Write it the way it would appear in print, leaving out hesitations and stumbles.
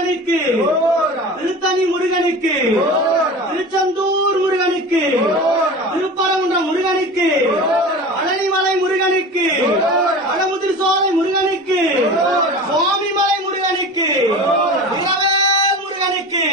முருகனுக்கு, திருத்தணி முருகனுக்கு, திருச்செந்தூர் முருகனுக்கு, திருப்பரங்குன்றம் முருகனுக்கு, பழனிமலை முருகனுக்கு, பழமுதிர் சோலை முருகனுக்கு, சுவாமிமலை முருகனுக்கு, வீரவேல் முருகனுக்கு.